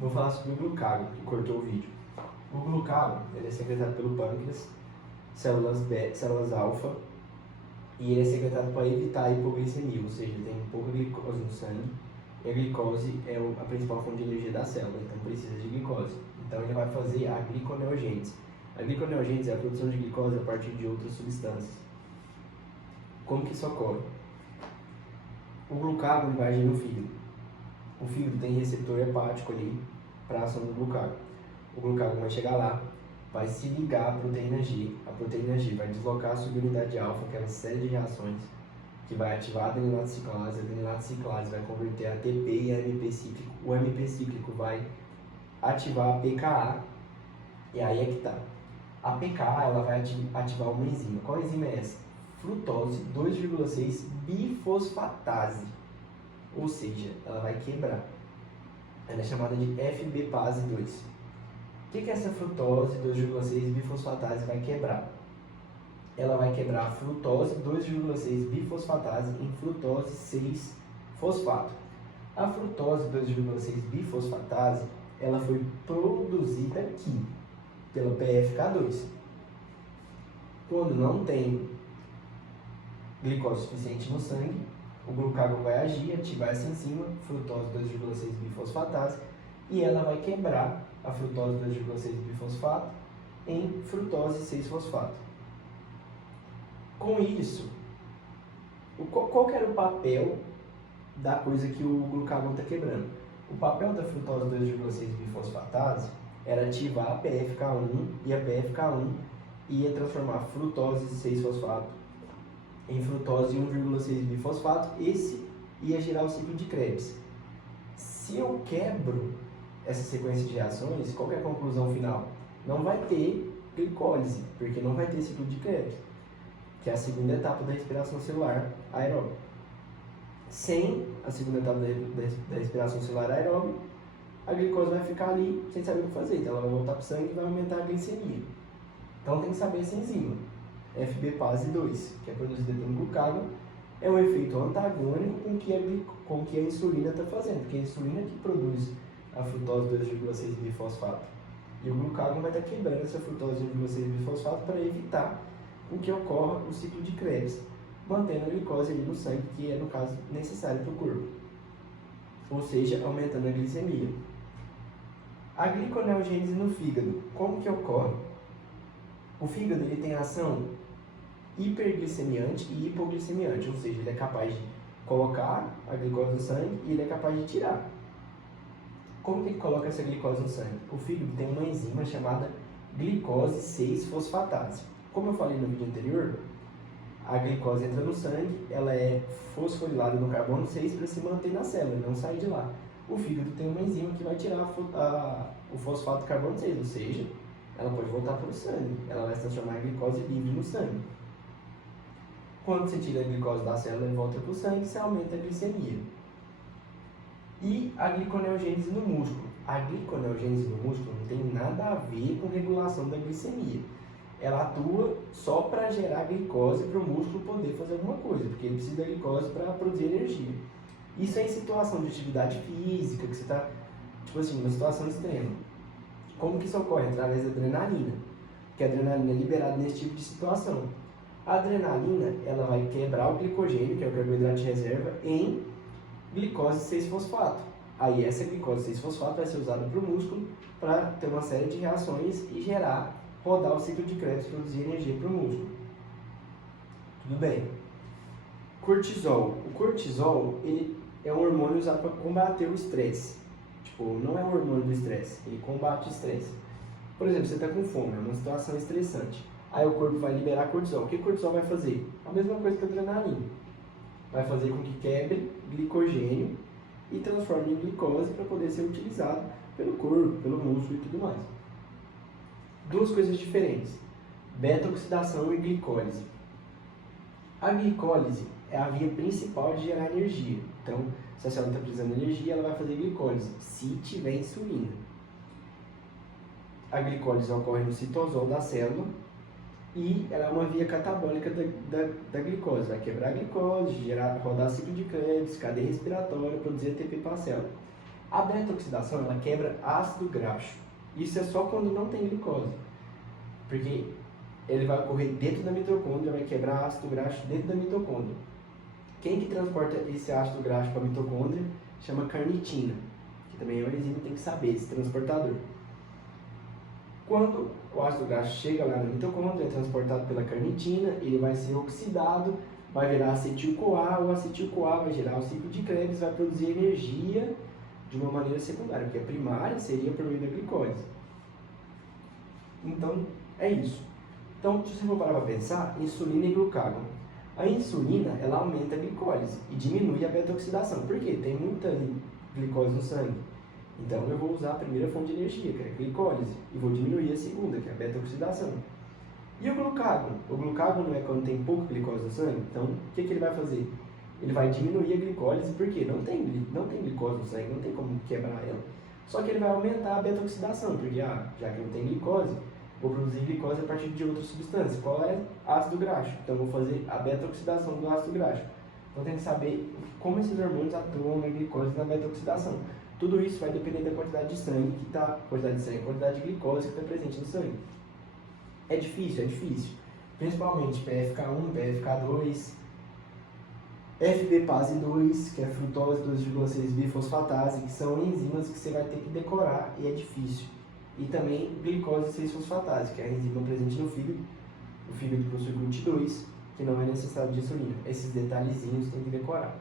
Vou falar sobre o glucagão, que cortou o vídeo. O glucagão, ele é secretado pelo pâncreas, células alfa, e ele é secretado para evitar a hipoglicemia, ou seja, tem pouca glicose no sangue, e a glicose é a principal fonte de energia da célula, então precisa de glicose. Então ele vai fazer a gliconeogênese. A gliconeogênese é a produção de glicose a partir de outras substâncias. Como que isso ocorre? O glucagão vai agir no fígado. O fígado tem receptor hepático ali para a ação do glucagão. O glucagão vai chegar lá, vai se ligar à proteína G. A proteína G vai deslocar a subunidade alfa, que é uma série de reações que vai ativar a adenilado ciclase. A adenilado ciclase vai converter a ATP e a AMP cíclico. O AMP cíclico vai ativar a pKa, e aí é que tá. A pKa ela vai ativar uma enzima. Qual enzima é essa? Frutose 2,6 bifosfatase. Ou seja, ela vai quebrar. Ela é chamada de FBPase 2. O que essa frutose 2,6 bifosfatase vai quebrar? Ela vai quebrar a frutose 2,6 bifosfatase em frutose 6-fosfato. A frutose 2,6 bifosfatase ela foi produzida aqui pela PFK2. Quando não tem glicose suficiente no sangue, o glucagão vai agir, ativar essa enzima, frutose 2,6 bifosfatase, e ela vai quebrar a frutose 2,6 bifosfato em frutose 6-fosfato. Com isso, qual que era o papel da coisa que o glucagão está quebrando? O papel da frutose 2,6 bifosfatase era ativar a PFK1, e a PFK1 ia transformar a frutose 6-fosfato em frutose 1,6 bifosfato. Esse ia gerar o ciclo de Krebs. Se eu quebro essa sequência de reações, qual que é a conclusão final? Não vai ter glicólise, porque não vai ter ciclo de Krebs, que é a segunda etapa da respiração celular aeróbica. Sem a segunda etapa da respiração celular aeróbica, a glicose vai ficar ali sem saber o que fazer, então ela vai voltar para o sangue e vai aumentar a glicemia. Então tem que saber essa enzima, FBPase 2, que é produzida pelo glucagão, é um efeito antagônico com o que a insulina está fazendo, porque a insulina que produz a frutose 2,6 bifosfato. E o glucagão vai estar quebrando essa frutose 2,6 bifosfato para evitar que ocorra o ciclo de Krebs, mantendo a glicose ali no sangue, que é, no caso, necessário para o corpo. Ou seja, aumentando a glicemia. A gliconeogênese no fígado, como que ocorre? O fígado ele tem ação hiperglicemiante e hipoglicemiante, ou seja, ele é capaz de colocar a glicose no sangue e ele é capaz de tirar. Como que ele coloca essa glicose no sangue? O fígado tem uma enzima chamada glicose 6-fosfatase. Como eu falei no vídeo anterior, a glicose entra no sangue, ela é fosforilada no carbono 6 para se manter na célula e não sair de lá. O fígado tem uma enzima que vai tirar o fosfato de carbono 6, ou seja, ela pode voltar para o sangue, ela vai se transformar em glicose livre no sangue. Quando você tira a glicose da célula e volta para o sangue, você aumenta a glicemia. E a gliconeogênese no músculo. A gliconeogênese no músculo não tem nada a ver com regulação da glicemia. Ela atua só para gerar glicose para o músculo poder fazer alguma coisa, porque ele precisa da glicose para produzir energia. Isso é em situação de atividade física, que você está, tipo assim, numa situação extrema. Como que isso ocorre? Através da adrenalina, que a adrenalina é liberada nesse tipo de situação. A adrenalina, ela vai quebrar o glicogênio, que é o carboidrato de reserva, em glicose 6-fosfato. Aí essa glicose 6-fosfato vai ser usada para o músculo para ter uma série de reações e rodar o ciclo de Krebs, produzir energia para o músculo. Tudo bem. Cortisol. O cortisol, ele é um hormônio usado para combater o estresse. Tipo, não é um hormônio do estresse, ele combate o estresse. Por exemplo, você está com fome, é uma situação estressante. Aí o corpo vai liberar cortisol. O que o cortisol vai fazer? A mesma coisa que a adrenalina. Vai fazer com que quebre glicogênio e transforme em glicose para poder ser utilizado pelo corpo, pelo músculo e tudo mais. Duas coisas diferentes: beta-oxidação e glicólise. A glicólise é a via principal de gerar energia. Então, se a célula está precisando de energia, ela vai fazer glicólise, se tiver insulina. A glicólise ocorre no citosol da célula e ela é uma via catabólica da glicose. Vai quebrar a glicose, rodar ciclo de Krebs, cadeia respiratória, produzir ATP para a célula. A beta-oxidação, ela quebra ácido graxo. Isso é só quando não tem glicose, porque ele vai ocorrer dentro da mitocôndria, vai quebrar ácido graxo dentro da mitocôndria. Quem que transporta esse ácido graxo para a mitocôndria chama carnitina, que também é uma enzima, tem que saber esse transportador. Quando o ácido graxo chega lá na mitocôndria, é transportado pela carnitina, ele vai ser oxidado, vai virar acetil-CoA, o acetil-CoA vai gerar o ciclo de Krebs, vai produzir energia de uma maneira secundária, porque a primária seria por meio da glicose. Então, é isso. Então, se você for parar para pensar, insulina e glucagon. A insulina, ela aumenta a glicólise e diminui a beta-oxidação. Por quê? Tem muita glicose no sangue. Então, eu vou usar a primeira fonte de energia, que é a glicólise, e vou diminuir a segunda, que é a beta-oxidação. E o glucagon? O glucagon não é quando tem pouca glicose no sangue? Então, o que ele vai fazer? Ele vai diminuir a glicólise, porque não tem glicose no sangue, não tem como quebrar ela. Só que ele vai aumentar a beta-oxidação, porque já que não tem glicose, vou produzir glicose a partir de outra substância. Qual é? Ácido graxo. Então, vou fazer a beta-oxidação do ácido graxo. Então, tem que saber como esses hormônios atuam na glicose e na beta-oxidação. Tudo isso vai depender da quantidade de sangue que está, quantidade de glicose que está presente no sangue. É difícil, principalmente PFK1, PFK2, FB-PASE2, que é frutose 2,6 bifosfatase, que são enzimas que você vai ter que decorar e é difícil. E também glicose 6-fosfatase, que é a enzima presente no fígado. O fígado possui GLUT2, que não é necessário de insulina. Esses detalhezinhos tem que decorar.